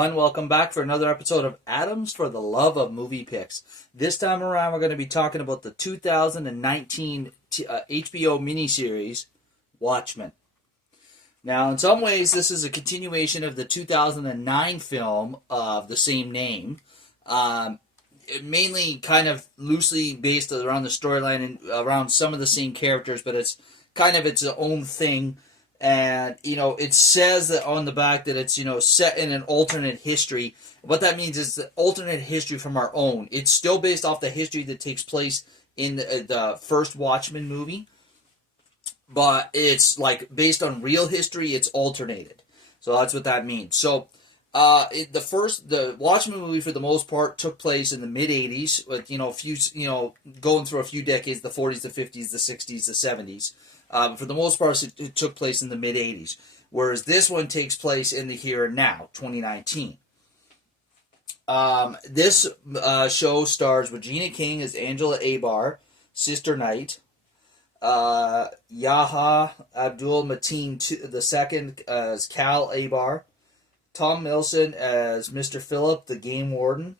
everyone. Welcome back for another episode of Atoms for the Love of Movie Picks. This time around, we're going to be talking about the 2019 HBO miniseries, Watchmen. Now, in some ways, this is a continuation of the 2009 film of the same name. Mainly kind of loosely based around the storyline and around some of the same characters, but it's kind of its own thing. And, it says that on the back that it's, set in an alternate history. What that means is the alternate history from our own. It's still based off the history that takes place in the first Watchmen movie. But it's, based on real history, it's alternated. So that's what that means. So, the Watchmen movie, for the most part, took place in the mid-'80s, with, going through a few decades, the 40s, the 50s, the 60s, the 70s. For the most part, it took place in the mid-'80s, whereas this one takes place in the here and now, 2019. This show stars Regina King as Angela Abar, Sister Knight, Yaha Abdul Mateen II as Cal Abar, Tom Milson as Mr. Phillip, the Game Warden,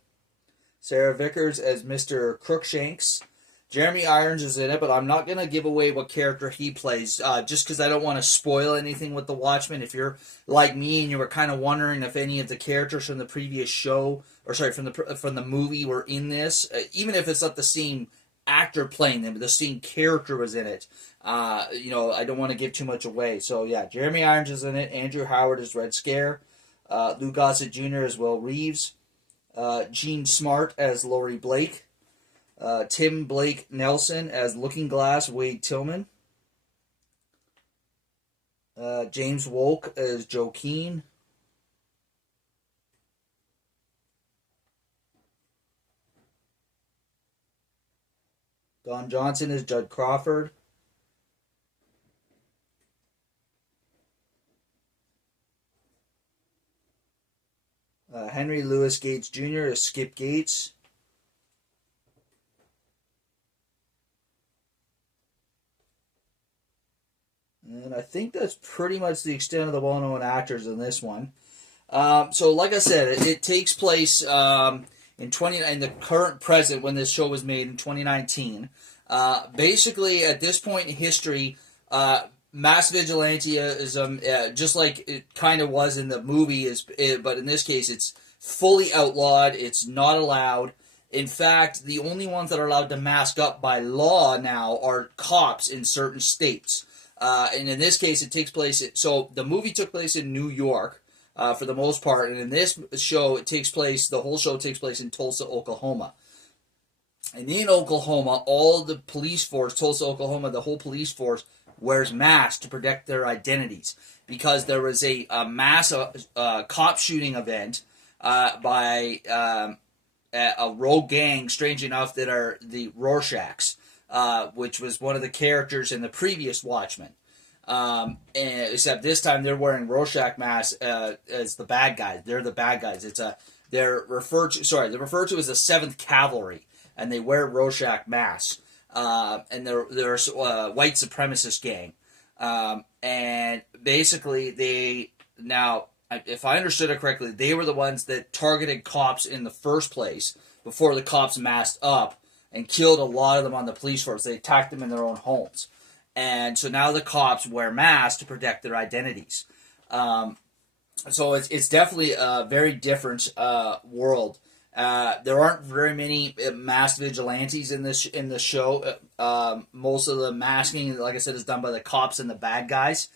Sarah Vickers as Mr. Crookshanks. Jeremy Irons is in it, but I'm not going to give away what character he plays, just because I don't want to spoil anything with The Watchmen. If you're like me and you were kind of wondering if any of the characters from the previous show, from the movie were in this, even if it's not the same actor playing them, but the same character was in it, I don't want to give too much away. So yeah, Jeremy Irons is in it, Andrew Howard as Red Scare, Lou Gossett Jr. as Will Reeves, Gene Smart as Laurie Blake, Tim Blake Nelson as Looking Glass Wade Tillman, James Wolk as Joe Keane, Don Johnson as Judd Crawford, Henry Louis Gates Jr. as Skip Gates, and I think that's pretty much the extent of the well-known actors in this one. So, like I said, it takes place in the current present when this show was made in 2019. Basically, at this point in history, mass vigilantism, just like it kind of was in the movie, but in this case, it's fully outlawed. It's not allowed. In fact, the only ones that are allowed to mask up by law now are cops in certain states. And in this case, it takes place. So the movie took place in New York for the most part, and in this show, the whole show takes place in Tulsa, Oklahoma. And in Oklahoma, all the police force, Tulsa, Oklahoma, the whole police force wears masks to protect their identities because there was a mass cop shooting event by a rogue gang, strange enough, that are the Rorschachs. Which was one of the characters in the previous Watchmen. Except this time they're wearing Rorschach masks as the bad guys. They're the bad guys. They're referred to as the 7th Cavalry, and they wear Rorschach masks. And they're a white supremacist gang. And basically if I understood it correctly, they were the ones that targeted cops in the first place before the cops masked up and killed a lot of them on the police force. They attacked them in their own homes. And so now the cops wear masks to protect their identities. So it's definitely a very different world. There aren't very many masked vigilantes in the show. Most of the masking, like I said, is done by the cops and the bad guys.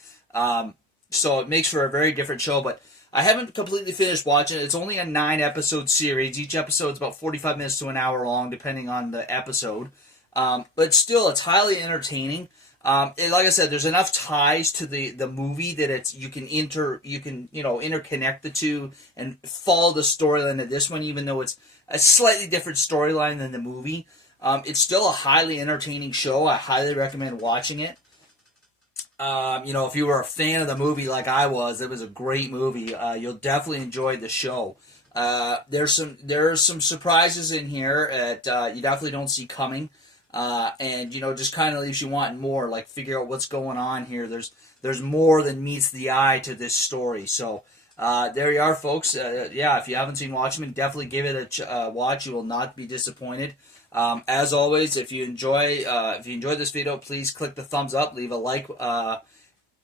So it makes for a very different show, but I haven't completely finished watching it. It's only a 9-episode series. Each episode is about 45 minutes to an hour long, depending on the episode. But still, it's highly entertaining. Like I said, there's enough ties to the movie that you can interconnect the two and follow the storyline of this one, even though it's a slightly different storyline than the movie. It's still a highly entertaining show. I highly recommend watching it. If you were a fan of the movie like I was, it was a great movie. You'll definitely enjoy the show. There's some surprises in here that you definitely don't see coming, and just kind of leaves you wanting more. Like, figure out what's going on here. There's more than meets the eye to this story. So There you are, folks. Yeah, if you haven't seen Watchmen, definitely give it a watch. You will not be disappointed. As always, if you enjoy this video, please click the thumbs up, leave a like.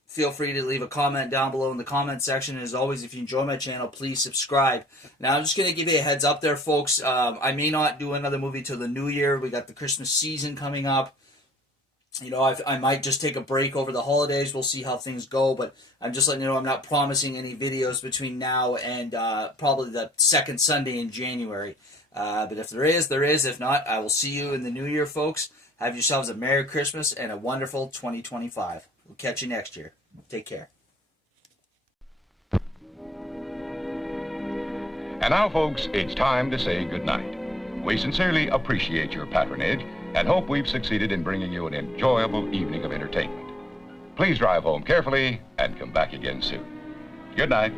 Feel free to leave a comment down below in the comment section. As always, if you enjoy my channel, please subscribe. Now, I'm just going to give you a heads up there, folks. I may not do another movie till the new year. We got the Christmas season coming up. You know, I might just take a break over the holidays. We'll see how things go, but I'm just letting you know I'm not promising any videos between now and probably the second Sunday in January. But if there is, there is. If not, I will see you in the new year, folks. Have yourselves a Merry Christmas and a wonderful 2025. We'll catch you next year. Take care. And now, folks, it's time to say goodnight. We sincerely appreciate your patronage and hope we've succeeded in bringing you an enjoyable evening of entertainment. Please drive home carefully and come back again soon. Good night.